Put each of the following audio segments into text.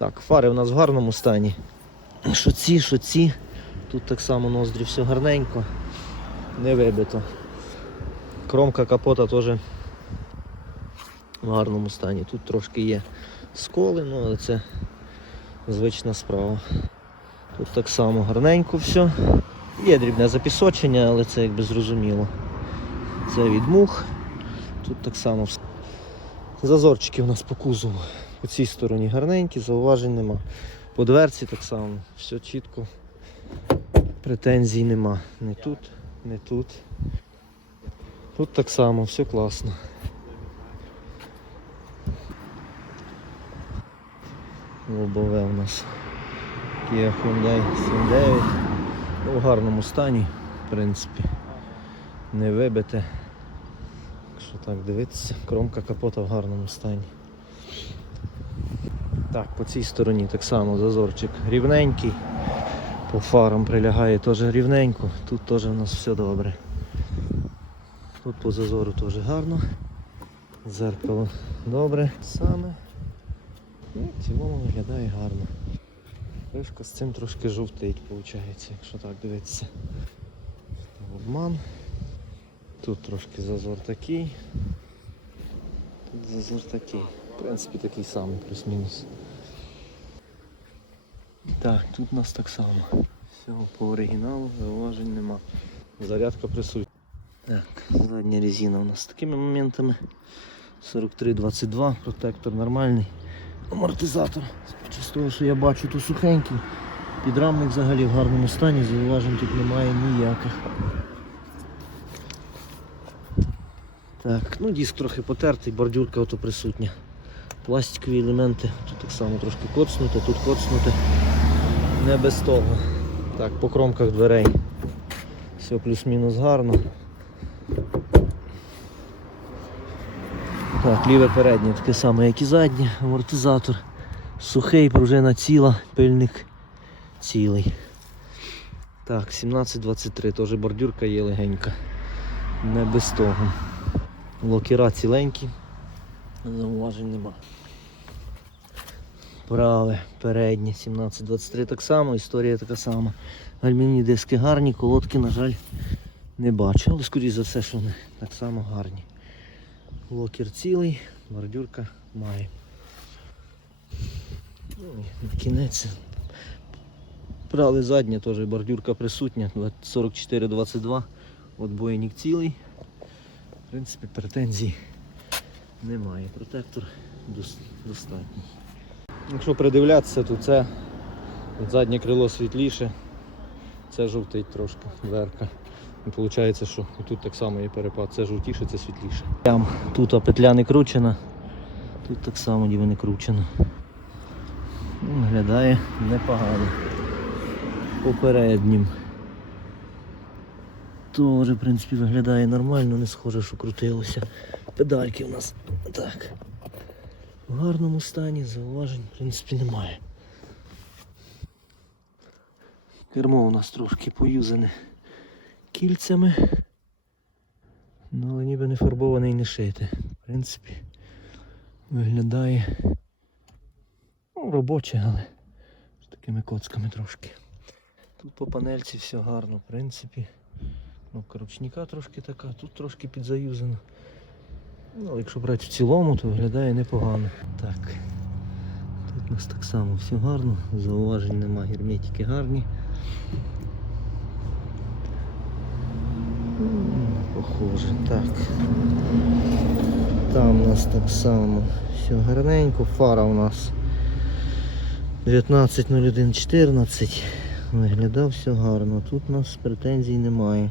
Так, фари у нас в гарному стані. Що ці, що ці. Тут так само ноздрі все гарненько, не вибито. Кромка капота теж в гарному стані. Тут трошки є сколи, ну але це звична справа. Тут так само гарненько все. Є дрібне запісочення, але це якби зрозуміло. Це від мух. Тут так само. Зазорчики у нас по кузову. По цій стороні гарненькі, зауважень нема. По дверці так само, все чітко. Претензій нема. Не тут, не тут. Тут так само, все класно. Лобове у нас Kia Hyundai 79. Ну, в гарному стані, в принципі. Не вибите. Якщо так дивитися, кромка капота в гарному стані. Так, по цій стороні так само зазорчик рівненький. По фарам прилягає теж рівненько, тут теж у нас все добре. Тут по зазору теж гарно. Зеркало добре саме. В цілому виглядає гарно. Кришка з цим трошки жовтить, виходить, якщо так дивитися. Обман. Тут трошки зазор такий. Тут зазор такий. В принципі такий самий, плюс-мінус. Так, тут у нас так само. Всього по оригіналу, зауважень нема. Зарядка присутня. Так, задня резина у нас з такими моментами. 43-22, протектор нормальний. Амортизатор. З того, що я бачу, то сухенький. Підрамник взагалі в гарному стані, зауважень тут немає ніяких. Так, ну диск трохи потертий, бордюрка ото присутня. Пластикові елементи, тут так само трошки коцнути, тут коцнути. Не без того. Так, по кромках дверей. Все плюс-мінус гарно. Так, ліве переднє таке саме, як і заднє, амортизатор. Сухий, пружина ціла, пильник цілий. Так, 1723, теж бордюрка є легенька. Не без того. Локера ціленькі, зауважень нема. Праве, переднє, 1723 так само, історія така сама. Гальмівні диски гарні, колодки, на жаль, не бачу, але скоріш за все, що вони так само гарні. Локер цілий, бордюрка має. Кінець. Праве заднє теж бордюрка присутня, 44-22, отбойник цілий. В принципі, претензій немає. Протектор достатній. Якщо придивлятися, то це заднє крило світліше, це жовтить трошки дверка. І виходить, що тут так само є перепад. Це жовтіше, це світліше. Там тут петля не кручена, тут так само ніби не кручено. Ну, Виглядає непогано. Попереднім. Тоже, в принципі, виглядає нормально, не схоже, що крутилося. Педальки у нас так. В гарному стані, зауважень, в принципі, немає. Кермо у нас трошки поюзане кільцями. Ну, але ніби не фарбоване і не шите. В принципі, виглядає ну, робоче, але з такими коцками трошки. Тут по панельці все гарно, в принципі. Кнопка ручника трошки така, тут трошки підзаюзана. Ну, якщо брати в цілому, то виглядає непогано. Так. Тут у нас так само все гарно, зауважень нема, герметики гарні. Похоже, так. Там у нас так само все гарненько, фара у нас 19.01.14. Виглядав все гарно. Тут у нас претензій немає.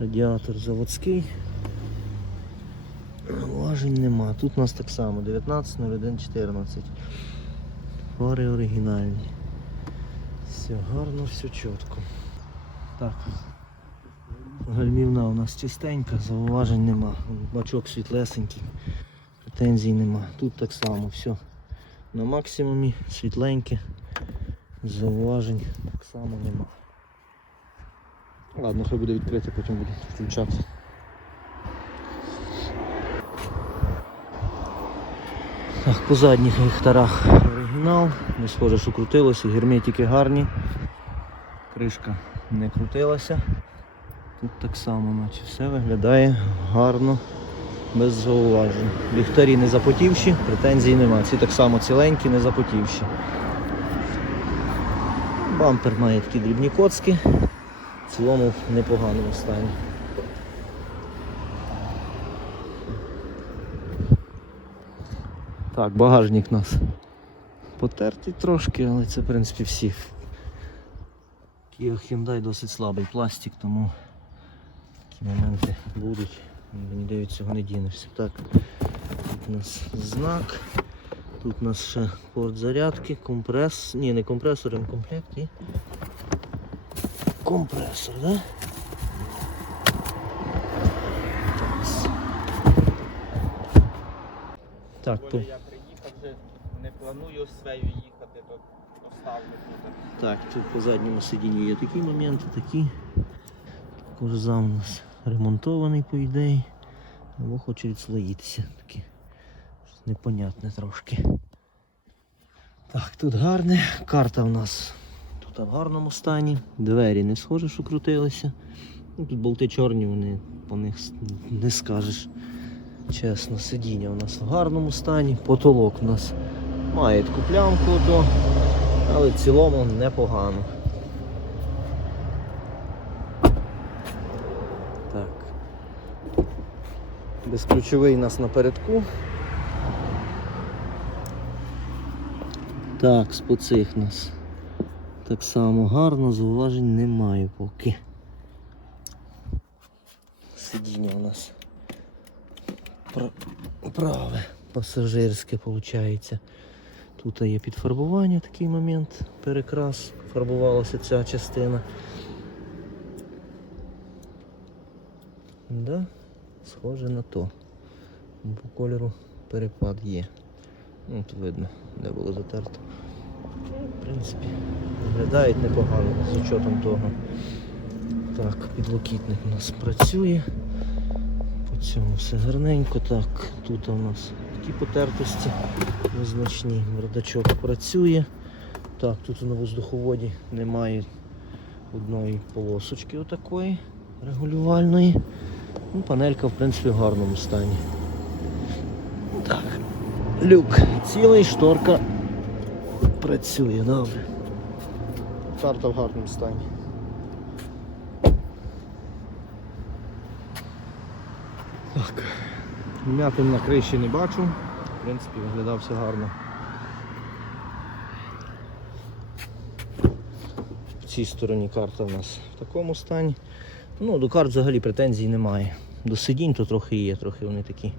Радіатор заводський. Важень нема. Тут у нас так само 19.01.14. Фари оригінальні. Все гарно, все чітко. Так. Гальмівна у нас чистенька, зауважень нема. Бачок світлесенький, претензій нема. Тут так само все на максимумі, світленьке, зауважень так само нема. Ладно, хай буде відкрити, потім буду включати. Так, по задніх ліхтарах оригінал, не схоже, що крутилося, герметики гарні. Кришка не крутилася. Тут так само, наче все виглядає гарно, без зауважень. Ліхтарі не запотівші, претензій нема. Ці так само ціленькі, не запотівші. Бампер має такі дрібні коцки, в цілому в стані. Так, багажник у нас потертий трошки, але це в принципі всі. Kia Hyundai досить слабий пластик, тому такі моменти будуть. Ніде від цього не дінешся. Так, тут у нас знак. Тут у нас ще порт зарядки, компрес. Ні, не компресор, а комплект і компресор, так? Да? Так, по... Коли я приїхав вже, не планую свею їхати, то поставлю тут. Так, тут по задньому сидінню є такі моменти, такі. Кожзам у нас ремонтований, по ідеї. Або хоче відслоїтися. Таке непонятне трошки. Так, тут гарне. Карта у нас тут в гарному стані. Двері не схоже, що крутилися. Ну, тут болти чорні, вони по них не скажеш. Чесно, сидіння у нас в гарному стані. Потолок у нас має таку плямку, то але в цілому непогано. Так. Безключовий нас напередку. Так, по цих нас. Так само гарно, зауважень немає поки. Сидіння у нас праве, пасажирське виходить. Тут є підфарбування такий момент, перекрас, фарбувалася ця частина. Да, схоже на то. По кольору перепад є. Ну, тут видно, де було затерто. В принципі, виглядають непогано з учетом того. Так, підлокітник у нас працює. По цьому все гарненько. Так, тут у нас такі потертості незначні. Бардачок працює. Так, тут на воздуховоді немає одної полосочки отакої регулювальної. Ну, панелька в принципі в гарному стані. Так. Люк цілий, шторка працює, добре. Карта в гарному стані. Так. М'ятин на криші не бачу. В принципі, виглядав все гарно. В цій стороні карта у нас в такому стані. Ну, до карт взагалі претензій немає. До сидінь то трохи є, трохи вони такі.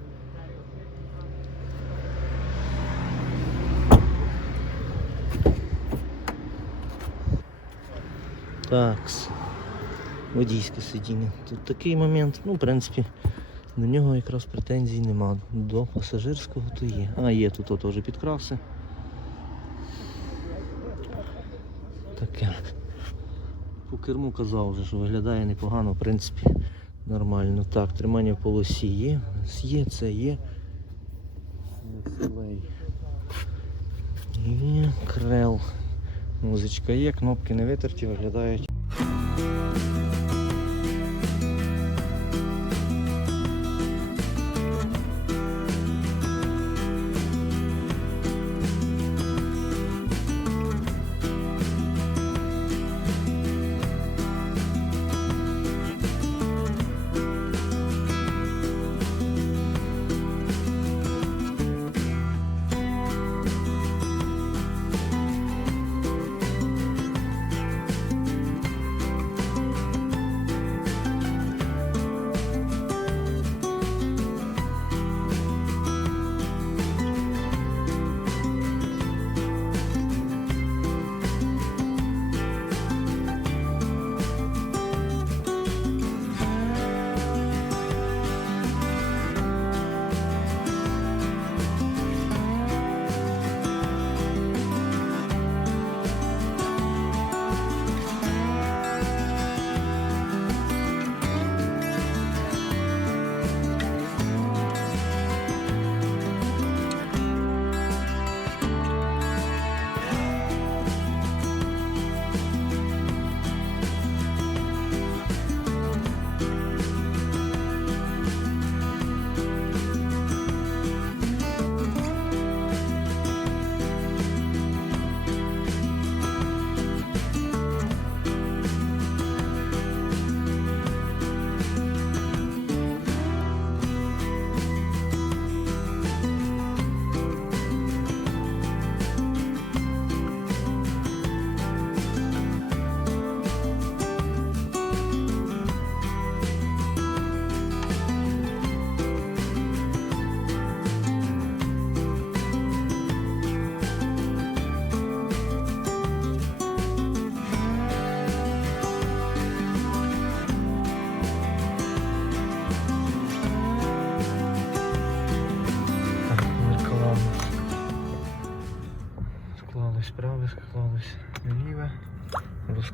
Такс. Водійське сидіння. Тут такий момент, ну, в принципі, до нього якраз претензій нема. До пасажирського то є. А, є тут теж підкраси. Таке. По керму казав вже, що виглядає непогано, в принципі, нормально. Так, тримання в полосі є. Є, це є. Є, крел. Музичка є, кнопки не витерті, виглядають.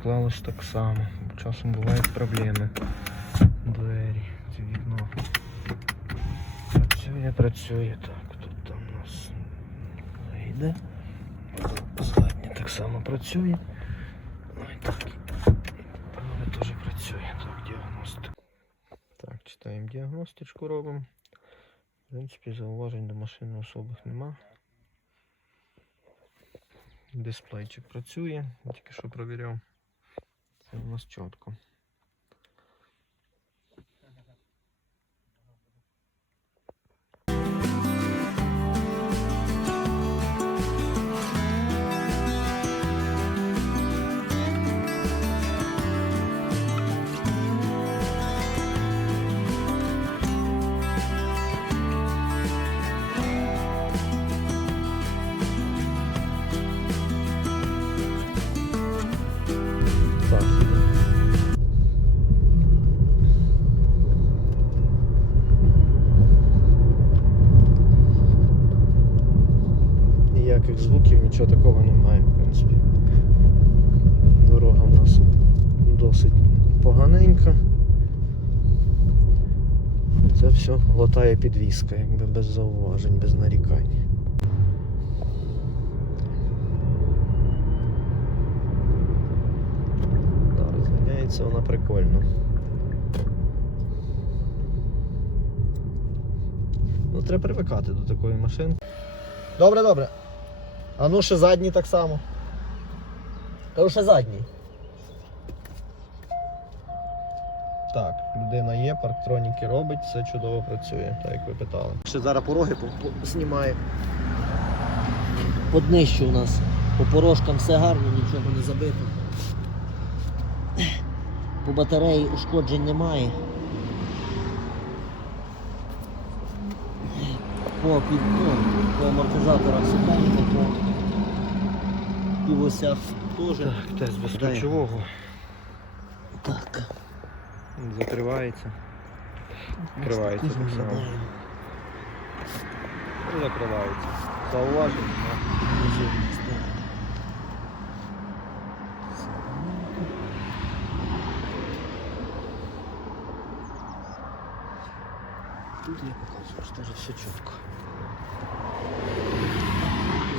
Розклалось так само. Часом бувають проблеми. Двері, це вікно. Працює, працює. Так, тут там у нас йде. Заднє так само працює. Ну і так. Праве теж працює. Так, діагностика. Так, читаємо діагностичку робимо. В принципі, зауважень до машини особих нема. Дисплейчик працює, тільки що провіряв. У нас чітко. Нічого такого немає, в принципі. Дорога в нас досить поганенька. Це все глотає підвіска, якби без зауважень, без нарікань. Да, розганяється вона прикольно. Ну, треба привикати до такої машинки. Добре, добре. А ну ще задній так само. Кажу, ще задній. Так, людина є, парктроніки робить, все чудово працює, так як ви питали. Ще зараз пороги по- по- знімає. По днищу у нас. По порожкам все гарно, нічого не забито. По батареї ушкоджень немає. По, під, ну, по амортизаторах сухенько, по півосях теж. Так, тест Куди? безключового. Так. Закривається. Відкривається так само. І закривається. Зауваження. Внизу у нас, так. Тут я показую, що теж все чітко.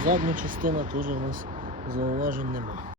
Задня частина теж у нас зауважень немає.